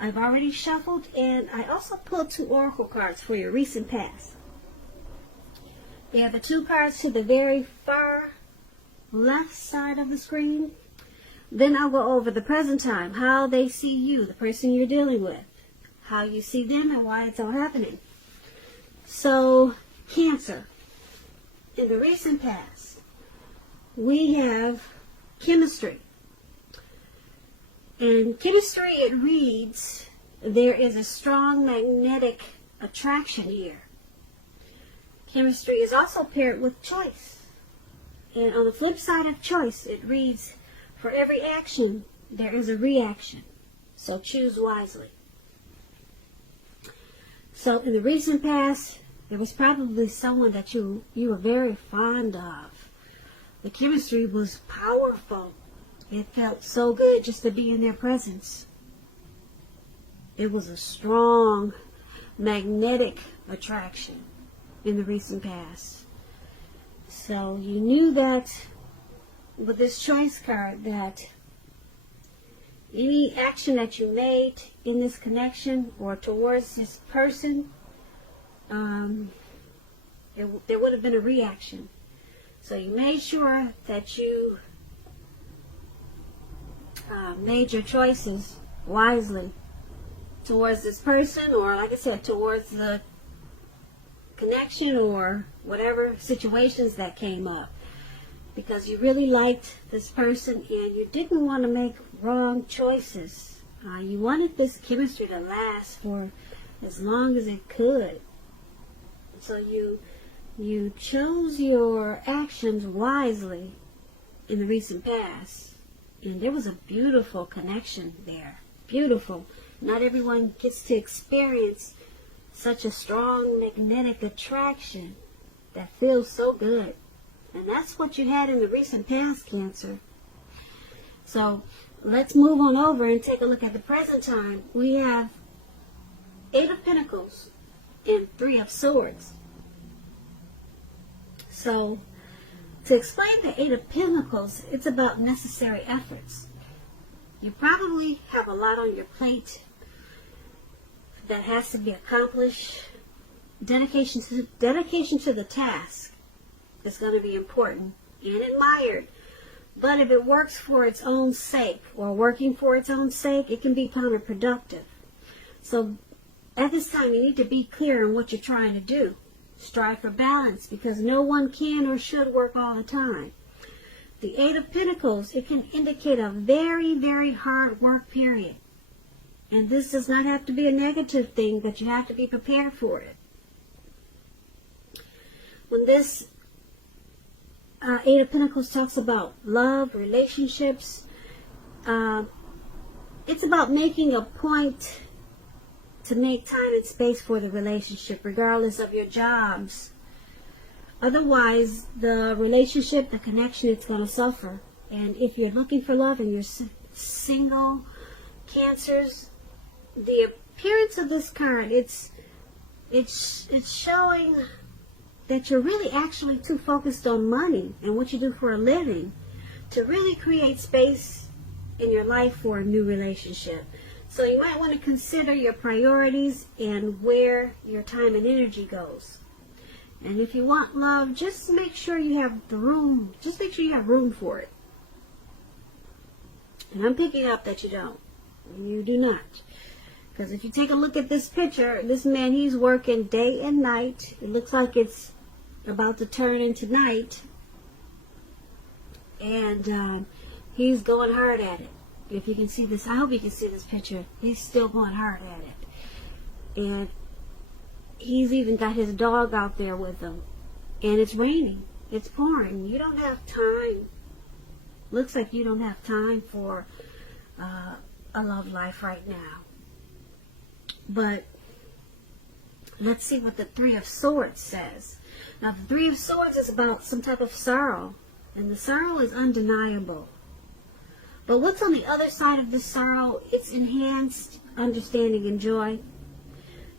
I've already shuffled, and I also pulled 2 oracle cards for your recent past. They are the 2 cards to the very far left side of the screen. Then I'll go over the present time, how they see you, the person you're dealing with, how you see them, and why it's all happening. So, Cancer. In the recent past, we have chemistry. In chemistry, it reads, there is a strong magnetic attraction here. Chemistry is also paired with choice. And on the flip side of choice, it reads, for every action, there is a reaction. So choose wisely. So in the recent past, there was probably someone that you were very fond of. The chemistry was powerful. It felt so good just to be in their presence. It was a strong magnetic attraction in the recent past. So you knew that with this choice card that any action that you made in this connection or towards this person, there would have been a reaction. So you made sure that you made your choices wisely towards this person, or like I said, towards the connection or whatever situations that came up, because you really liked this person and you didn't want to make wrong choices. You wanted this chemistry to last for as long as it could. So you chose your actions wisely in the recent past. And there was a beautiful connection there. Beautiful. Not everyone gets to experience such a strong magnetic attraction that feels so good. And that's what you had in the recent past, Cancer. So let's move on over and take a look at the present time. We have 8 of Pentacles and 3 of Swords. So to explain the 8 of Pentacles, it's about necessary efforts. You probably have a lot on your plate that has to be accomplished. Dedication to the task is going to be important and admired. But if it works for its own sake, or working for its own sake, it can be counterproductive. So at this time, you need to be clear on what you're trying to do. Strive for balance, because no one can or should work all the time. The 8 of Pentacles, it can indicate a very, very hard work period. And this does not have to be a negative thing, but you have to be prepared for it. When this 8 of Pentacles talks about love, relationships, it's about making a point to make time and space for the relationship, regardless of your jobs. Otherwise, the relationship, the connection, it's going to suffer. And if you're looking for love and you're single, Cancers, the appearance of this card, it's showing that you're really actually too focused on money and what you do for a living to really create space in your life for a new relationship. So you might want to consider your priorities and where your time and energy goes. And if you want love, just make sure you have the room. Just make sure you have room for it. And I'm picking up that you don't. You do not. Because if you take a look at this picture, this man, he's working day and night. It looks like it's about to turn into night. And he's going hard at it. If you can see this, I hope you can see this picture. He's still going hard at it. And he's even got his dog out there with him. And it's raining. It's pouring. You don't have time. Looks like you don't have time for a love life right now. But let's see what the 3 of Swords says. Now, the 3 of Swords is about some type of sorrow. And the sorrow is undeniable. But what's on the other side of the sorrow? It's enhanced understanding and joy.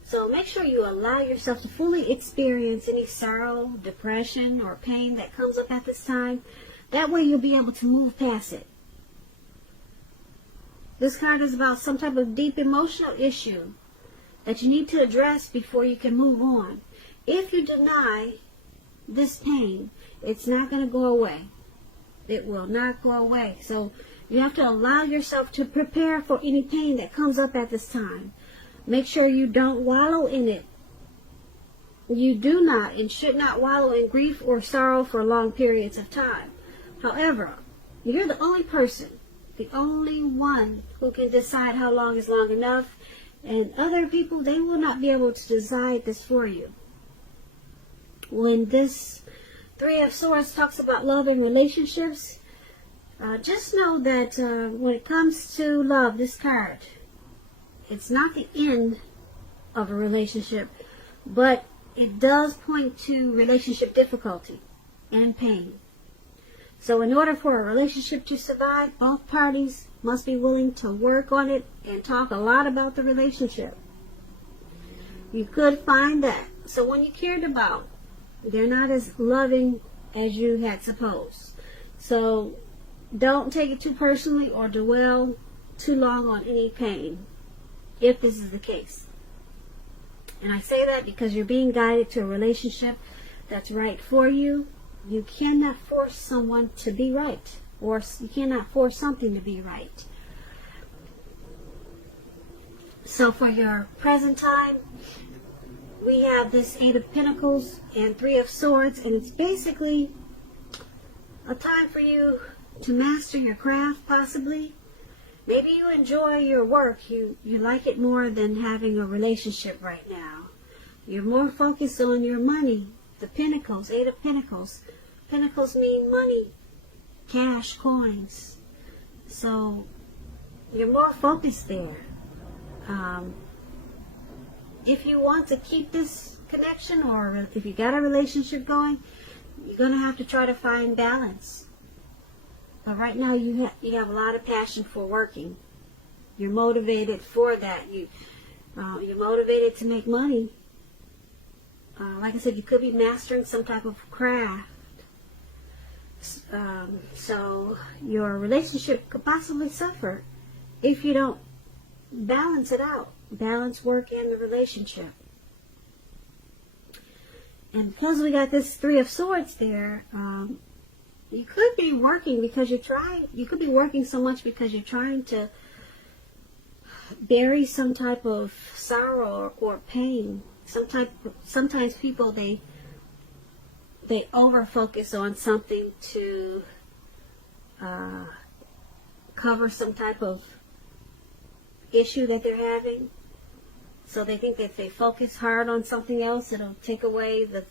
So make sure you allow yourself to fully experience any sorrow, depression, or pain that comes up at this time. That way you'll be able to move past it. This card is about some type of deep emotional issue that you need to address before you can move on. If you deny this pain, it's not going to go away. It will not go away. So you have to allow yourself to prepare for any pain that comes up at this time. Make sure you don't wallow in it. You do not and should not wallow in grief or sorrow for long periods of time. However, you're the only person, the only one who can decide how long is long enough. And other people, they will not be able to decide this for you. When this Three of Swords talks about love and relationships, just know that when it comes to love, this card, it's not the end of a relationship, but it does point to relationship difficulty and pain. So in order for a relationship to survive, both parties must be willing to work on it and talk a lot about the relationship. You could find that. So when you cared about, they're not as loving as you had supposed. So don't take it too personally or dwell too long on any pain, if this is the case. And I say that because you're being guided to a relationship that's right for you. You cannot force someone to be right, or you cannot force something to be right. So for your present time, we have this Eight of Pentacles and Three of Swords, and it's basically a time for you to master your craft, possibly. Maybe you enjoy your work. You like it more than having a relationship right now. You're more focused on your money. The Pentacles, Eight of Pentacles. Pentacles mean money, cash, coins. So you're more focused there. If you want to keep this connection, or if you got a relationship going, you're going to have to try to find balance. But right now you have a lot of passion for working. You're motivated for that. You're motivated to make money. Like I said, you could be mastering some type of craft. So your relationship could possibly suffer if you don't balance it out. Balance work and the relationship. And because we got this Three of Swords there, you could be working because you're trying. You could be working so much because you're trying to bury some type of sorrow or pain. Sometimes people they over focus on something to cover some type of issue that they're having. So they think that if they focus hard on something else, it'll take away the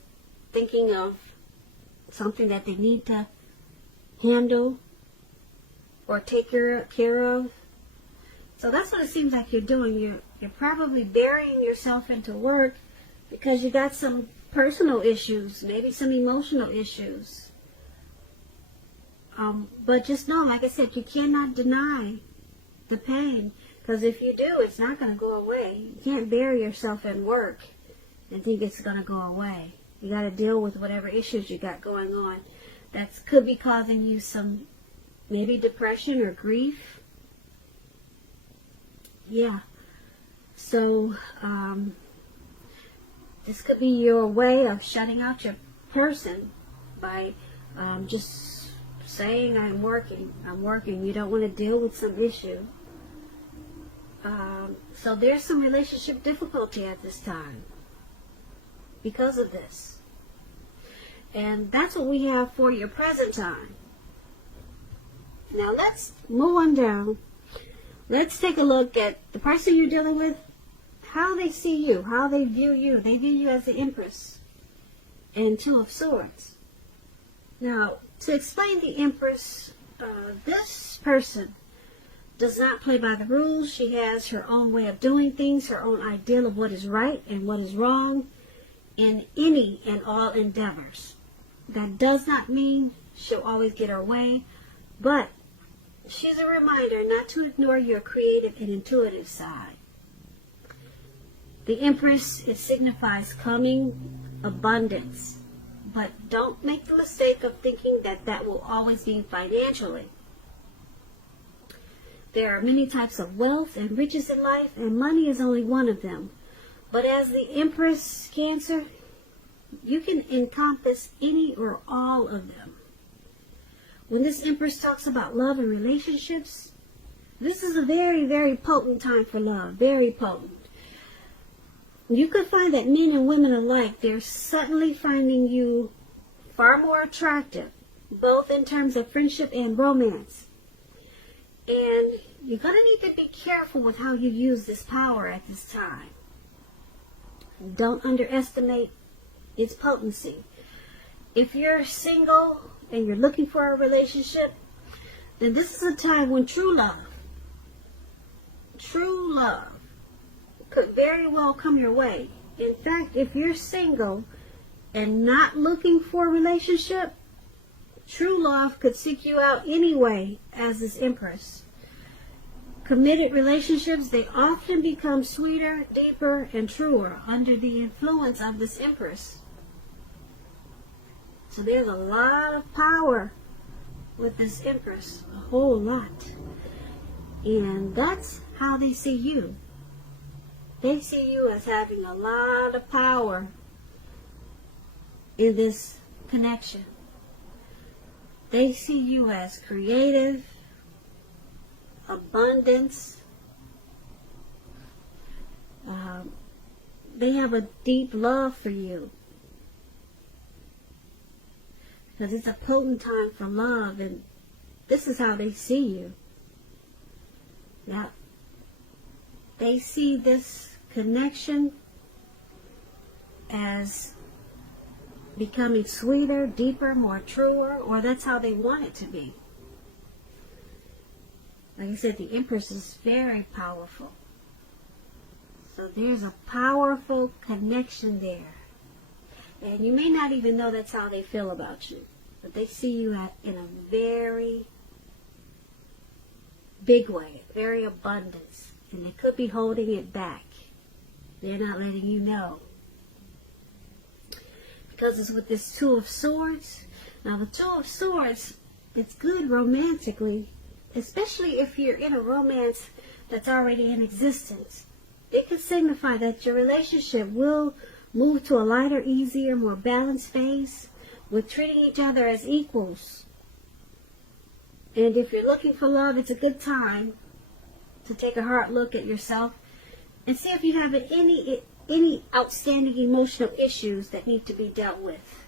thinking of something that they need to handle or take care of. So that's what it seems like you're doing. You're probably burying yourself into work because you got some personal issues, maybe some emotional issues. But just know, like I said, you cannot deny the pain. Because if you do, it's not going to go away. You can't bury yourself in work and think it's going to go away. You got to deal with whatever issues you got going on. That could be causing you some maybe depression or grief. Yeah. So this could be your way of shutting out your person by just saying, I'm working. You don't want to deal with some issue. So there's some relationship difficulty at this time because of this. And that's what we have for your present time. Now let's move on down. Let's take a look at the person you're dealing with, how they see you, how they view you. They view you as the Empress and Two of Swords. Now, to explain the Empress, this person does not play by the rules. She has her own way of doing things, her own ideal of what is right and what is wrong in any and all endeavors. That does not mean she'll always get her way, but she's a reminder not to ignore your creative and intuitive side. The Empress, it signifies coming abundance, but don't make the mistake of thinking that that will always be financially. There are many types of wealth and riches in life, and money is only one of them. But as the Empress Cancer, you can encompass any or all of them. When this Empress talks about love and relationships, this is a very, very potent time for love. Very potent. You could find that men and women alike, they're suddenly finding you far more attractive, both in terms of friendship and romance. And you're going to need to be careful with how you use this power at this time. Don't underestimate its potency. If you're single and you're looking for a relationship, then this is a time when true love could very well come your way. In fact, if you're single and not looking for a relationship, true love could seek you out anyway as this Empress. Committed relationships, they often become sweeter, deeper, and truer under the influence of this Empress. So there's a lot of power with this Empress, a whole lot. And that's how they see you. They see you as having a lot of power in this connection. They see you as creative, abundance. They have a deep love for you. Because it's a potent time for love, and this is how they see you. Now, they see this connection as becoming sweeter, deeper, more truer, or that's how they want it to be. Like I said, the Empress is very powerful. So there's a powerful connection there. And you may not even know that's how they feel about you. But they see you in a very big way, very abundance. And they could be holding it back. They're not letting you know. Because it's with this Two of Swords. Now the Two of Swords, it's good romantically, especially if you're in a romance that's already in existence. It could signify that your relationship will move to a lighter, easier, more balanced phase with treating each other as equals. And if you're looking for love, it's a good time to take a hard look at yourself and see if you have any outstanding emotional issues that need to be dealt with.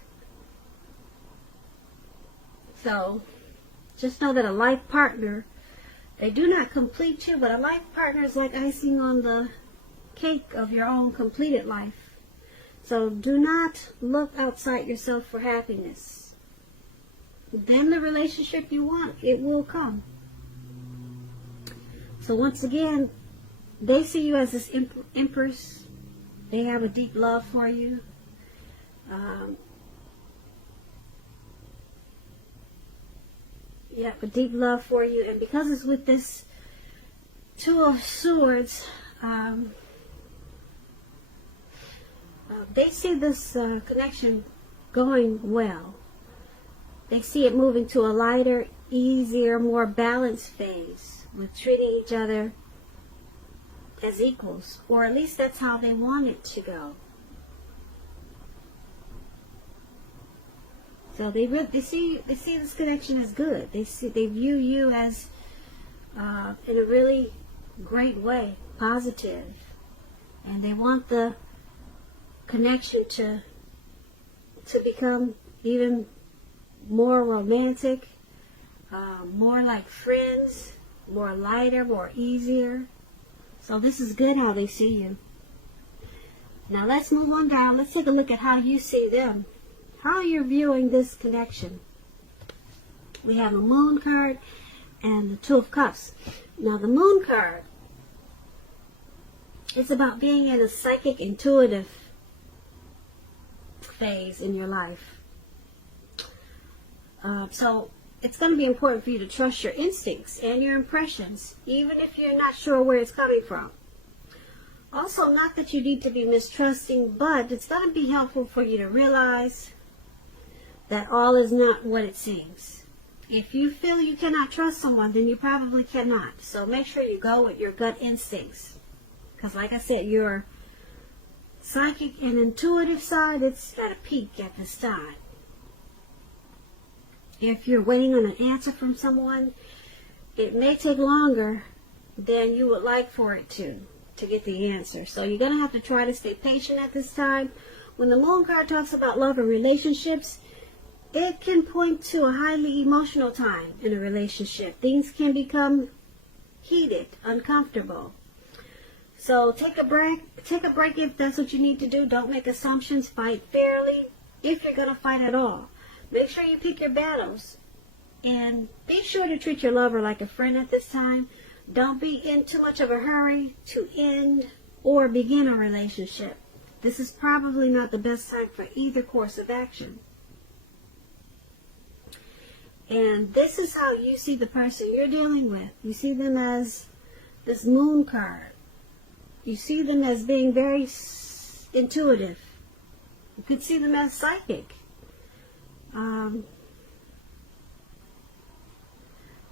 So, just know that a life partner, they do not complete you, but a life partner is like icing on the cake of your own completed life. So do not look outside yourself for happiness. Then the relationship you want, it will come. So once again, they see you as this Empress. They have a deep love for you. A deep love for you. And because it's with this Two of Swords, they see this connection going well. They see it moving to a lighter, easier, more balanced phase with treating each other as equals, or at least that's how they want it to go. So they see this connection as good. They view you as in a really great way, positive, and they want the connection to become even more romantic, more like friends, more lighter, more easier. So this is good how they see you. Now let's move on down. Let's take a look at how you see them. How you're viewing this connection. We have a Moon card and the Two of Cups. Now the Moon card, it's about being in a psychic, intuitive phase in your life. So it's going to be important for you to trust your instincts and your impressions, even if you're not sure where it's coming from. Also, not that you need to be mistrusting, but it's going to be helpful for you to realize that all is not what it seems. If you feel you cannot trust someone, then you probably cannot. So make sure you go with your gut instincts. Because like I said, your psychic and intuitive side, it's got a peak at this time. If you're waiting on an answer from someone, it may take longer than you would like for it to get the answer. So you're going to have to try to stay patient at this time. When the Moon card talks about love and relationships, it can point to a highly emotional time in a relationship. Things can become heated, uncomfortable. So take a break. Take a break if that's what you need to do. Don't make assumptions. Fight fairly if you're going to fight at all. Make sure you pick your battles. And be sure to treat your lover like a friend at this time. Don't be in too much of a hurry to end or begin a relationship. This is probably not the best time for either course of action. And this is how you see the person you're dealing with. You see them as this Moon card. You see them as being very intuitive. You could see them as psychic.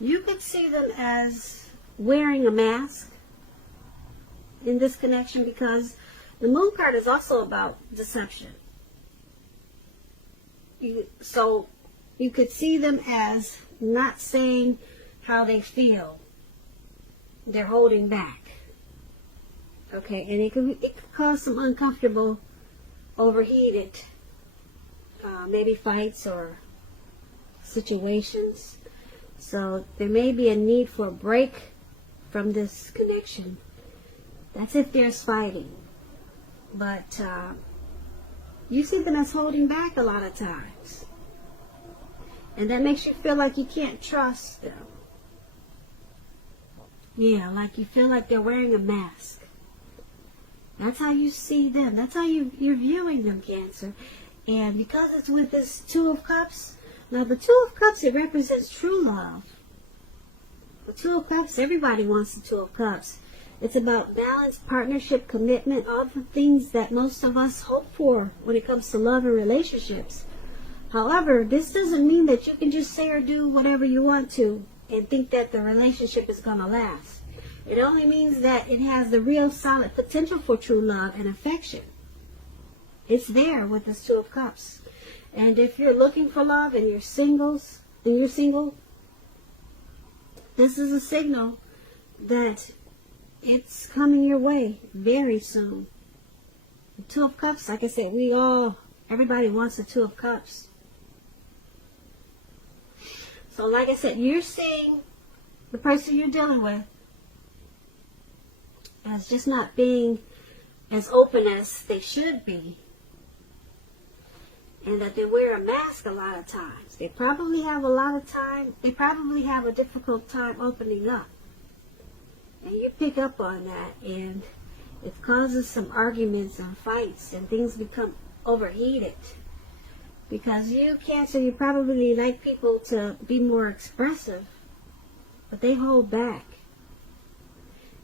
You could see them as wearing a mask in this connection, because the Moon card is also about deception. So you could see them as not saying how they feel. They're holding back. Okay, and it could cause some uncomfortable, overheated, maybe fights or situations. So there may be a need for a break from this connection. That's if there's fighting. But you see them as holding back a lot of times. And that makes you feel like you can't trust them. Yeah, like you feel like they're wearing a mask. That's how you see them. That's how you're viewing them, Cancer. And because it's with this Two of Cups, now the Two of Cups, it represents true love. The Two of Cups, everybody wants the Two of Cups. It's about balance, partnership, commitment, all the things that most of us hope for when it comes to love and relationships. However, this doesn't mean that you can just say or do whatever you want to and think that the relationship is going to last. It only means that it has the real solid potential for true love and affection. It's there with this Two of Cups. And if you're looking for love and you're single, this is a signal that it's coming your way very soon. The Two of Cups, like I said, everybody wants the Two of Cups. So like I said, you're seeing the person you're dealing with as just not being as open as they should be. And that they wear a mask a lot of times. They probably have a difficult time opening up. And you pick up on that, and it causes some arguments and fights, and things become overheated. Because you, Cancer, you probably like people to be more expressive, but they hold back.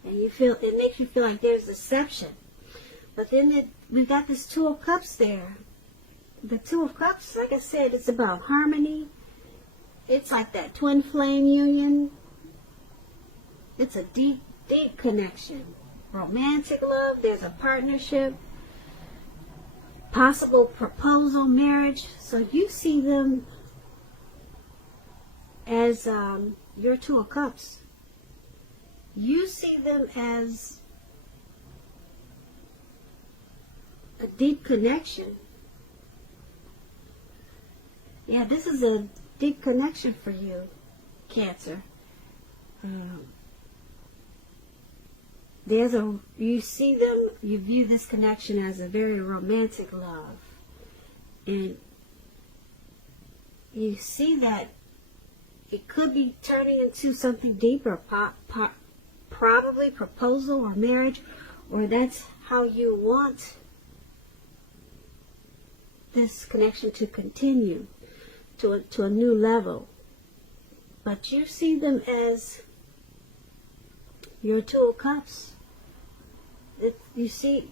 And it makes you feel like there's deception. But then we've got this Two of Cups there. The Two of Cups, like I said, it's about harmony. It's like that twin flame union. It's a deep, deep connection. Romantic love. There's a partnership. Possible proposal, marriage. So you see them as your Two of Cups. You see them as a deep connection. Yeah, this is a deep connection for you, Cancer. You see them, you view this connection as a very romantic love. And you see that it could be turning into something deeper, probably proposal or marriage, or that's how you want this connection to continue to a new level. But you see them as your Two of Cups. You see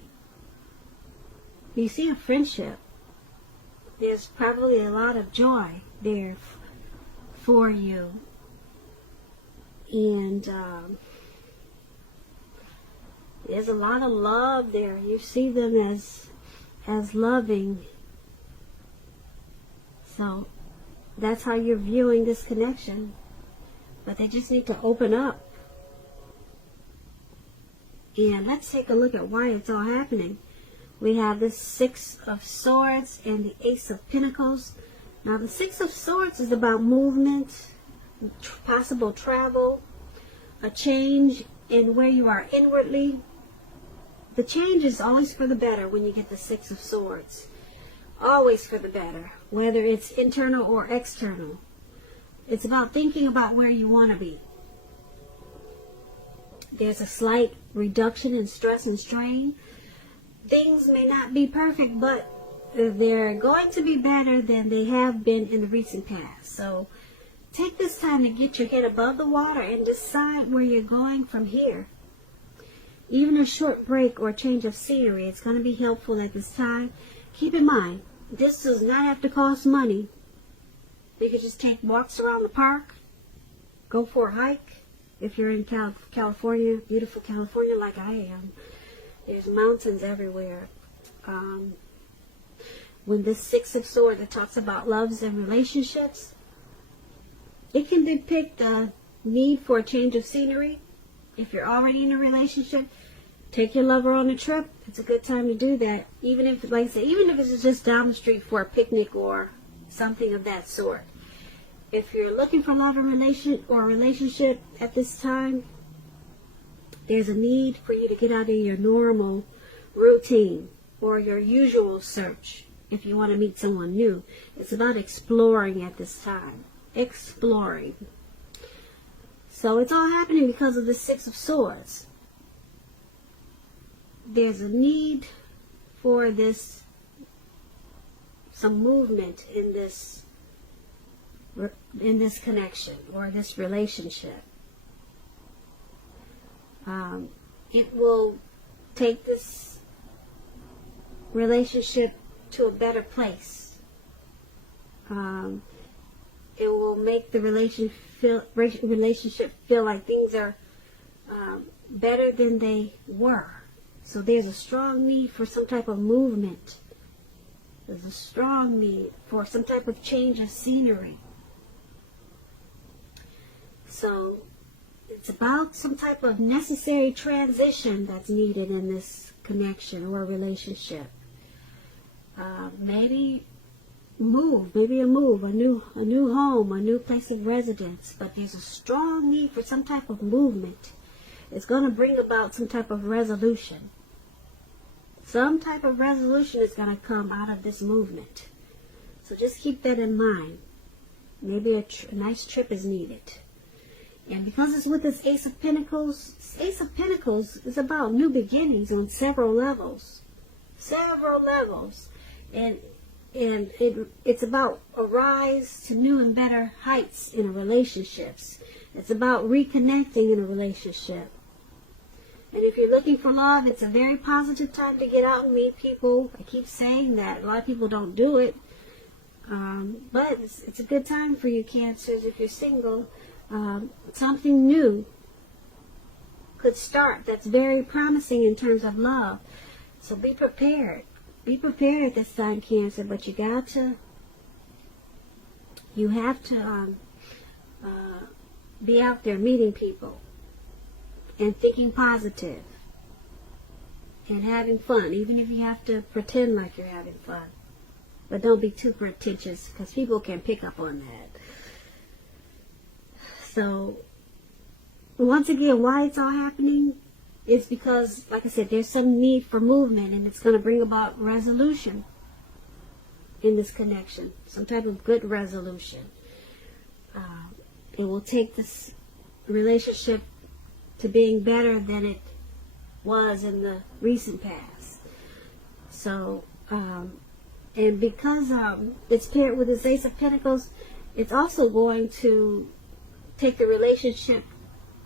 a friendship. There's probably a lot of joy there, for you. And there's a lot of love there. You see them as loving. So that's how you're viewing this connection. But they just need to open up. And let's take a look at why it's all happening. We have the Six of Swords and the Ace of Pentacles. Now the Six of Swords is about movement, possible travel, a change in where you are inwardly. The change is always for the better when you get the Six of Swords. Always for the better, whether it's internal or external. It's about thinking about where you want to be. There's a slight reduction in stress and strain. Things may not be perfect, but they're going to be better than they have been in the recent past. So take this time to get your head above the water and decide where you're going from here. Even a short break or change of scenery, it's going to be helpful at this time. Keep in mind, this does not have to cost money. You could just take walks around the park, go for a hike. If you're in California, beautiful California like I am, there's mountains everywhere. When this Six of Swords, it talks about loves and relationships, it can depict the need for a change of scenery. If you're already in a relationship, take your lover on a trip. It's a good time to do that. Even if, like I said, even if it's just down the street for a picnic or something of that sort. If you're looking for love and relationship at this time, there's a need for you to get out of your normal routine or your usual search if you want to meet someone new. It's about exploring at this time. Exploring. So it's all happening because of the Six of Swords. There's a need for some movement in this connection or this relationship. It will take this relationship to a better place. It will make the relationship feel like things are better than they were. So there's a strong need for some type of movement. There's a strong need for some type of change of scenery. So it's about some type of necessary transition that's needed in this connection or relationship. Maybe a move, a new home, a new place of residence. But there's a strong need for some type of movement. It's going to bring about some type of resolution. Some type of resolution is going to come out of this movement. So just keep that in mind. Maybe a nice trip is needed. And because it's with this Ace of Pentacles is about new beginnings on several levels. Several levels. And it's about a rise to new and better heights in relationships. It's about reconnecting in a relationship. And if you're looking for love, it's a very positive time to get out and meet people. I keep saying that. A lot of people don't do it. But it's a good time for you, Cancers, if you're single. Something new could start that's very promising in terms of love. So be prepared. Be prepared at this time, Cancer. But you have to be out there meeting people and thinking positive and having fun, even if you have to pretend like you're having fun. But don't be too pretentious, because people can pick up on that. So, once again, why it's all happening is because, like I said, there's some need for movement, and it's going to bring about resolution in this connection. Some type of good resolution. It will take this relationship to being better than it was in the recent past. So, and because it's paired with this Ace of Pentacles, it's also going to take the relationship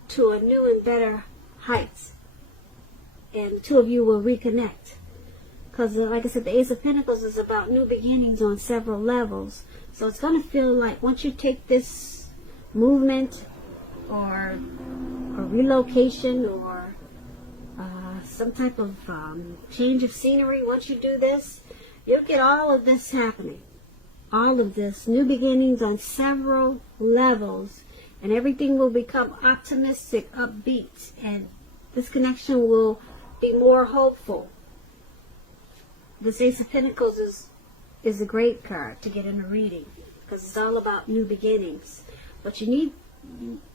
to a new and better heights. And the two of you will reconnect. Because, like I said, the Ace of Pentacles is about new beginnings on several levels. So it's going to feel like once you take this movement or relocation or some type of change of scenery. Once you do this, you'll get all of this happening. All of this. New beginnings on several levels. And everything will become optimistic, upbeat. And this connection will be more hopeful. This Ace of Pentacles is a great card to get in a reading. Because it's all about new beginnings. But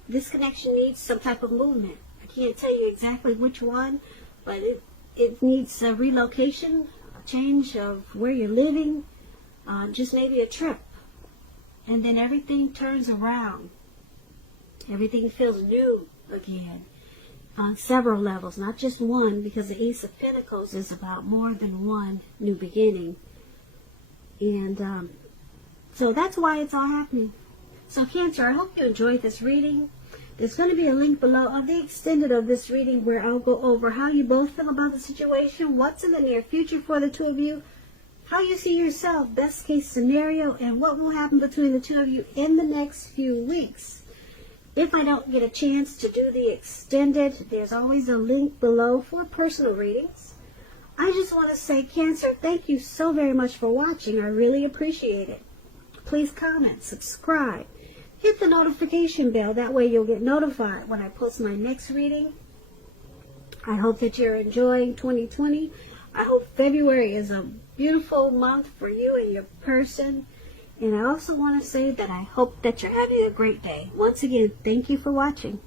this connection needs some type of movement. I can't tell you exactly which one. But it needs a relocation, a change of where you're living, just maybe a trip. And then everything turns around. Everything feels new again on several levels, not just one, because the Ace of Pentacles is about more than one new beginning. And so that's why it's all happening. So Cancer, I hope you enjoyed this reading. There's going to be a link below on the extended of this reading where I'll go over how you both feel about the situation, what's in the near future for the two of you, how you see yourself, best case scenario, and what will happen between the two of you in the next few weeks. If I don't get a chance to do the extended, there's always a link below for personal readings. I just want to say, Cancer, thank you so very much for watching. I really appreciate it. Please comment, subscribe. Hit the notification bell. That way you'll get notified when I post my next reading. I hope that you're enjoying 2020. I hope February is a beautiful month for you and your person. And I also want to say that I hope that you're having a great day. Once again, thank you for watching.